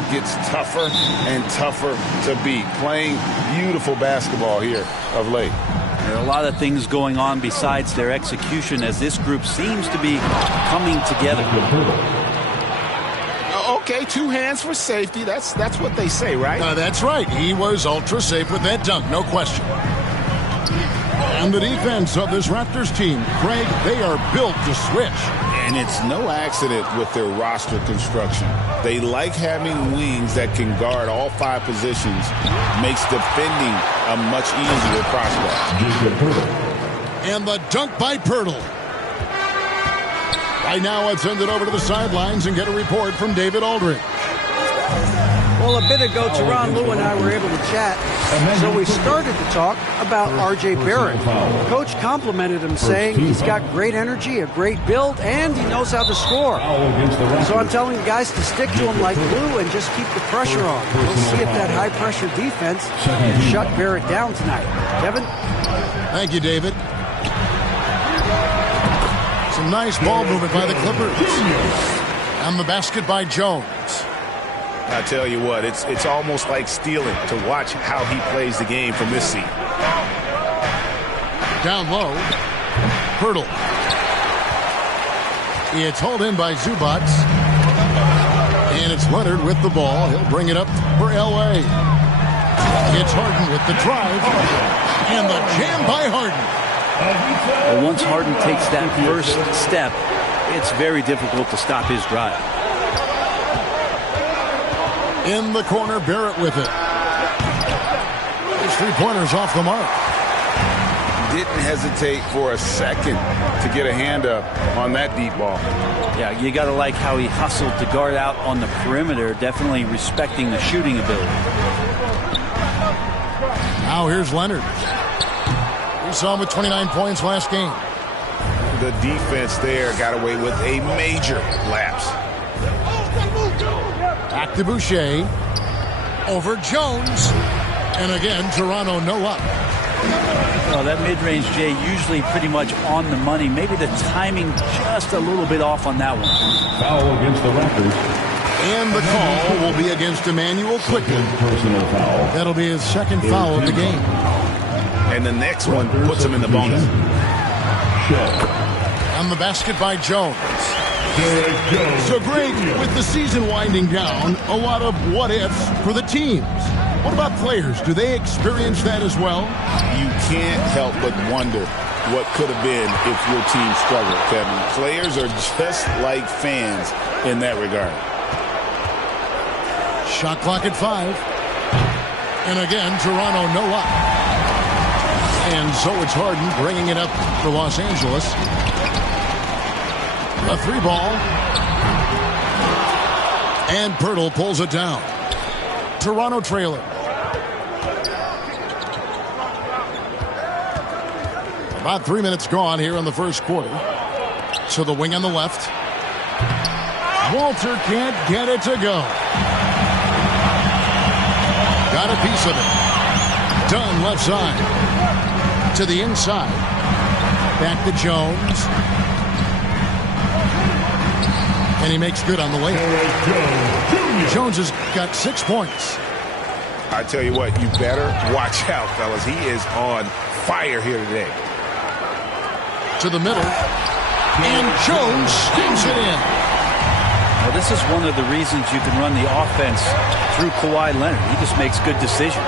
group gets tougher and tougher to beat. Playing beautiful basketball here of late. There are a lot of things going on besides their execution as this group seems to be coming together. Okay, 2 hands for safety. That's what they say, right? That's right. He was ultra safe with that dunk, no question. And the defense of this Raptors team, Craig, they are built to switch. And it's no accident with their roster construction. They like having wings that can guard all 5 positions. Makes defending a much easier prospect. And the dunk by Poeltl. Right now, let's send it over to the sidelines and get a report from David Aldridge. Well, a bit ago, Tyronn Lue and I were able to chat, so we started to talk about R.J. Barrett. Coach complimented him, saying he's got great energy, a great build, and he knows how to score. So I'm telling the guys to stick to him like Lue and just keep the pressure on. We'll see if that high-pressure defense can shut Barrett down tonight. Kevin? Thank you, David. Some nice ball movement by the Clippers. And the basket by Jones. I tell you what, it's almost like stealing to watch how he plays the game from this seat. Down low, Poeltl. It's hauled in by Zubac. And it's Leonard with the ball. He'll bring it up for L.A. It's Harden with the drive. And the jam by Harden. Well, once Harden takes that first step, it's very difficult to stop his drive. In the corner, Barrett with it. His 3-pointers off the mark. Didn't hesitate for a second to get a hand up on that deep ball. Yeah, you got to like how he hustled to guard out on the perimeter, definitely respecting the shooting ability. Now here's Leonard. We saw him with 29 points last game. The defense there got away with a major lapse. Back to Boucher. Over Jones. And again, Toronto no up. Well, that mid-range, Jay, usually pretty much on the money. Maybe the timing just a little bit off on that one. Foul against the Raptors. And the call will be against Immanuel Quickley. Personal foul. That'll be his second foul of the game. And the next one puts him in the bonus. On the basket by Jones. So, Greg, with the season winding down, a lot of what-ifs for the teams. What about players? Do they experience that as well? You can't help but wonder what could have been if your team struggled, Kevin. Players are just like fans in that regard. Shot clock at 5. And again, Toronto no up. And so it's Harden bringing it up for Los Angeles. A 3-ball. And Poeltl pulls it down. Toronto trailer. About 3 minutes gone here in the first quarter. So the wing on the left. Walter can't get it to go. Got a piece of it. Dunn left side. To the inside. Back to Jones. And he makes good on the layup. Jones has got 6 points. I tell you what, you better watch out, fellas. He is on fire here today. To the middle. And Jones steams it in. Well, this is one of the reasons you can run the offense through Kawhi Leonard. He just makes good decisions.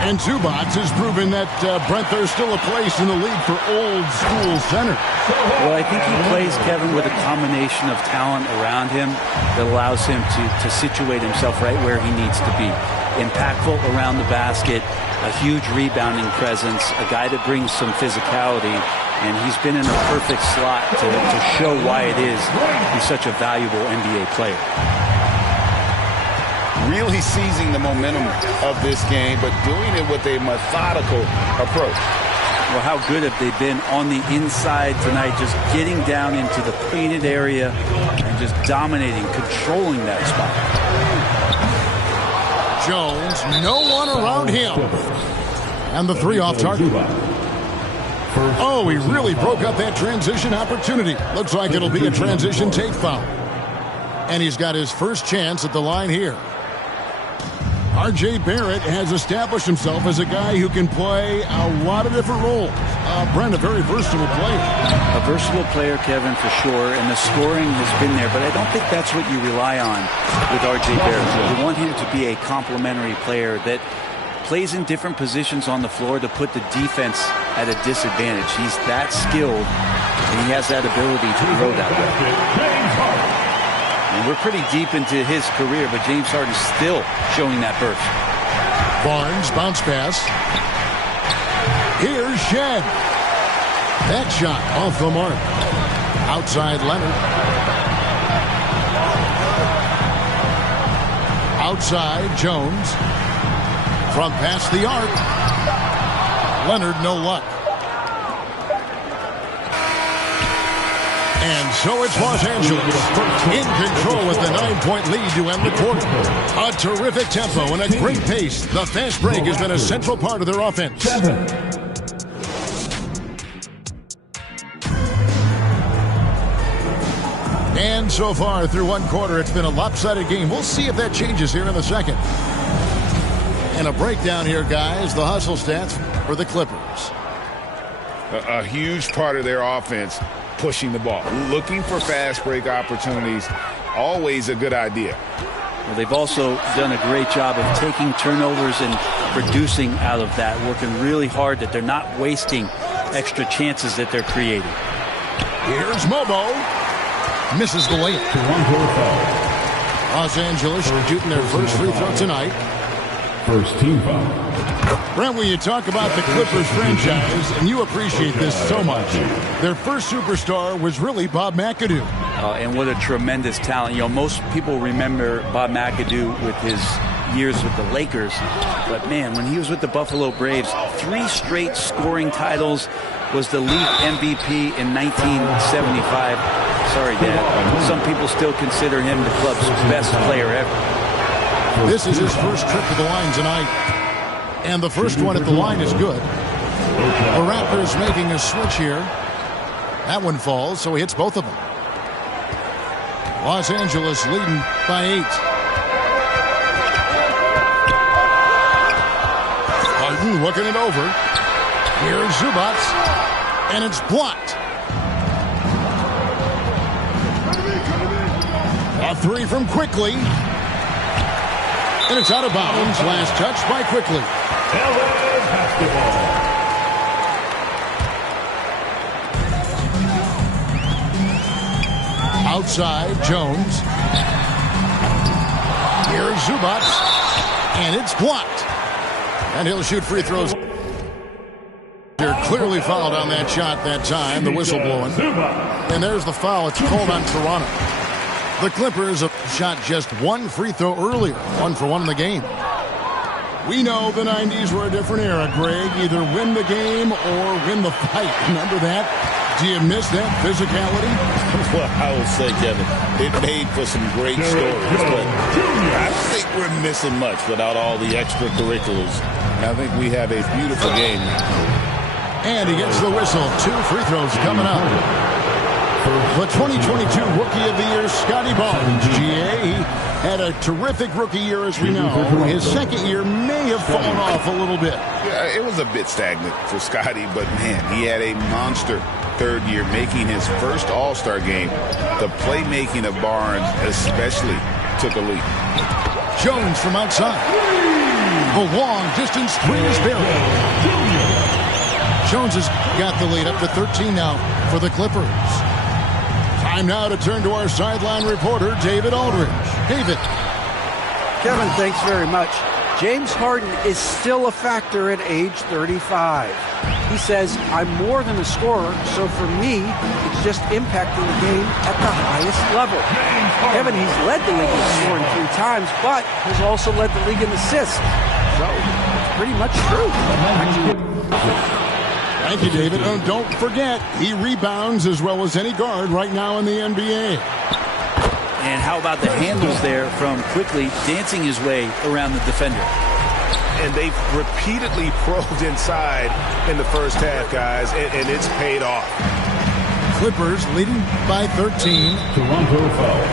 And Zubac has proven that, Brent, there's still a place in the league for old school center. Well, I think he plays, Kevin, with a combination of talent around him that allows him to situate himself right where he needs to be. Impactful around the basket, a huge rebounding presence, a guy that brings some physicality, and he's been in a perfect slot to show why it is he's such a valuable NBA player. Really seizing the momentum of this game, but doing it with a methodical approach. Well, how good have they been on the inside tonight, just getting down into the painted area and just dominating, controlling that spot. Jones, no one around him. And the 3 off target. Oh, he really broke up that transition opportunity. Looks like it'll be a transition take foul. And he's got his first chance at the line here. R.J. Barrett has established himself as a guy who can play a lot of different roles. Brent, a very versatile player. A versatile player, Kevin, for sure, and the scoring has been there, but I don't think that's what you rely on with R.J. Barrett. You want him to be a complementary player that plays in different positions on the floor to put the defense at a disadvantage. He's that skilled, and he has that ability to grow that way. And we're pretty deep into his career, but James Harden's still showing that burst. Barnes, bounce pass. Here's Shed. That shot off the mark. Outside Leonard. Outside Jones. From past the arc. Leonard, no luck. And so it's Los Angeles in control with the 9-point lead to end the quarter. A terrific tempo and a great pace. The fast break has been a central part of their offense. And so far through one quarter, it's been a lopsided game. We'll see if that changes here in the second. And a breakdown here, guys. The hustle stats for the Clippers. A huge part of their offense, pushing the ball. Looking for fast break opportunities, always a good idea. Well, they've also done a great job of taking turnovers and producing out of that, working really hard that they're not wasting extra chances that they're creating. Here's Mobo. Misses the layup. Los Angeles shooting their first free throw tonight. First team foul. Brent, when you talk about the Clippers franchise, and you appreciate this so much, their first superstar was really Bob McAdoo. And what a tremendous talent. You know, most people remember Bob McAdoo with his years with the Lakers. But, man, when he was with the Buffalo Braves, 3 straight scoring titles, was the league MVP in 1975. Sorry, Dad. Some people still consider him the club's best player ever. This is his first trip to the line tonight. And the first one at the line is good. The Raptors making a switch here. That one falls, so he hits both of them. Los Angeles leading by 8. Harden looking it over. Here's Zubac. And it's blocked. A 3 from Quickly. And it's out of bounds. Last touch by Quickly. Outside, Jones. Here's Zubac. And it's blocked. And he'll shoot free throws. They're clearly fouled on that shot that time. The whistle blowing. And there's the foul. It's called on Toronto. The Clippers have shot just 1 free throw earlier. 1 for 1 in the game. We know the 90s were a different era, Greg. Either win the game or win the fight. Remember that? Do you miss that physicality? Well, I will say, Kevin, it made for some great stories. But I don't think we're missing much without all the extracurriculars. I think we have a beautiful game. And he gets the whistle. 2 free throws coming up. The 2022 Rookie of the Year, Scotty Barnes. GA, he had a terrific rookie year, as we know. His second year may have fallen off a little bit. Yeah, it was a bit stagnant for Scotty, but, man, he had a monster third year, making his first All-Star game. The playmaking of Barnes especially took a leap. Jones from outside. The long-distance three is buried. Jones has got the lead up to 13 now for the Clippers. Time now to turn to our sideline reporter, David Aldridge. David. Kevin, thanks very much. James Harden is still a factor at age 35. He says, I'm more than a scorer, so for me, it's just impacting the game at the highest level. Kevin, he's led the league in scoring 3 times, but has also led the league in assists. So, it's pretty much true. Thank you, David. Oh, don't forget, he rebounds as well as any guard right now in the NBA. And how about the handles there from Quickly dancing his way around the defender. And they've repeatedly probed inside in the first half, guys, and it's paid off. Clippers leading by 13. Toronto foul.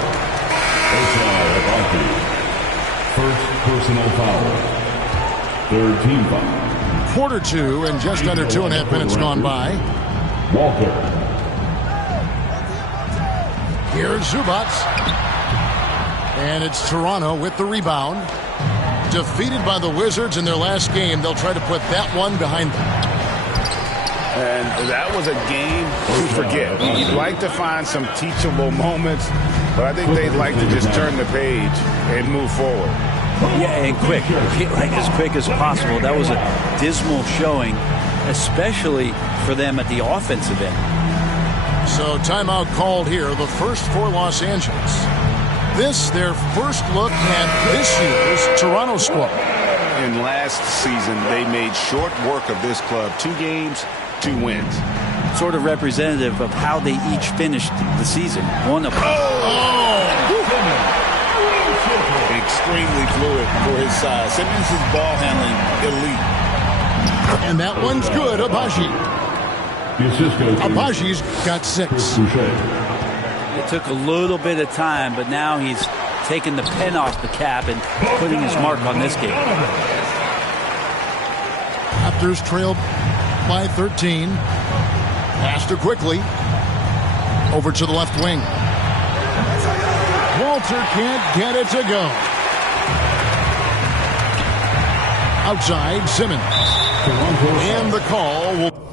First personal foul. Third team foul. Quarter two and just under 2.5 minutes gone by. Walker. Here's Zubac. And it's Toronto with the rebound. Defeated by the Wizards in their last game, they'll try to put that one behind them. And that was a game to forget. You'd like to find some teachable moments, but I think they'd like to just turn the page and move forward. Yeah, and quick, like as quick as possible. That was a dismal showing, especially for them at the offensive end. So timeout called here, the first for Los Angeles. This, their first look at this year's Toronto squad. In last season, they made short work of this club. 2 games, 2 wins. Sort of representative of how they each finished the season. One of Extremely fluid for his size. Simmons' ball handling elite. And that one's good, Agbaji. Agbaji's got 6. It took a little bit of time, but now he's taking the pen off the cap and putting his mark on this game. Raptors trail by 13. Passed her quickly. Over to the left wing. Walter can't get it to go. Outside, Simmons. And the call will...